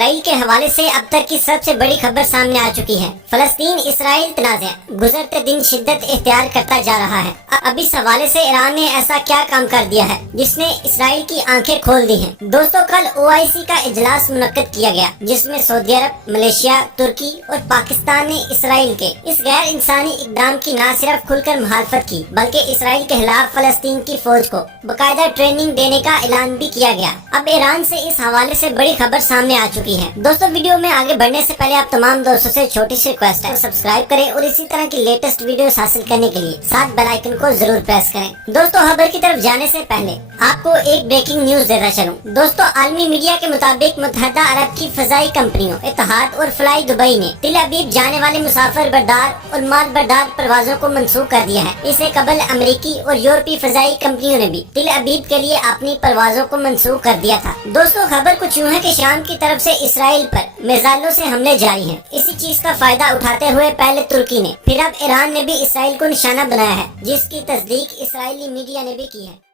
اسرائیل کے حوالے سے اب تک کی سب سے بڑی خبر سامنے آ چکی ہے۔ فلسطین اسرائیل تنازع گزرتے دن شدت اختیار کرتا جا رہا ہے۔ اب اس حوالے سے ایران نے ایسا کیا کام کر دیا ہے جس نے اسرائیل کی آنکھیں کھول دی ہیں؟ دوستو، کل OIC کا اجلاس منعقد کیا گیا جس میں سعودی عرب، ملیشیا، ترکی اور پاکستان نے اسرائیل کے اس غیر انسانی اقدام کی نہ صرف کھل کر مخالفت کی بلکہ اسرائیل کے خلاف فلسطین کی فوج کو باقاعدہ ٹریننگ دینے کا اعلان بھی کیا گیا۔ اب ایران سے اس حوالے سے بڑی خبر سامنے آ چکی ہے۔ دوستو، ویڈیو میں آگے بڑھنے سے پہلے آپ تمام دوستوں سے چھوٹی سی ریکویسٹ ہے، سبسکرائب کریں اور اسی طرح کی لیٹسٹ ویڈیوز حاصل کرنے کے لیے ساتھ بیل آئیکن کو ضرور پریس کریں۔ دوستو، خبر کی طرف جانے سے پہلے آپ کو ایک بریکنگ نیوز دیتا چلوں۔ دوستو، عالمی میڈیا کے مطابق متحدہ عرب کی فضائی کمپنیوں اتحاد اور فلائی دبئی نے تل ابیب جانے والے مسافر بردار اور مال بردار پروازوں کو منسوخ کر دیا ہے۔ اس سے قبل امریکی اور یورپی فضائی کمپنیوں نے بھی تل ابیب کے لیے اپنی پروازوں کو منسوخ کر دیا تھا۔ دوستو، خبر کچھ یوں ہے کہ شام کی طرف سے اسرائیل پر میزائلوں سے حملے جاری ہیں۔ اسی چیز کا فائدہ اٹھاتے ہوئے پہلے ترکی نے، پھر اب ایران نے بھی اسرائیل کو نشانہ بنایا ہے، جس کی تصدیق اسرائیلی میڈیا نے بھی کی ہے۔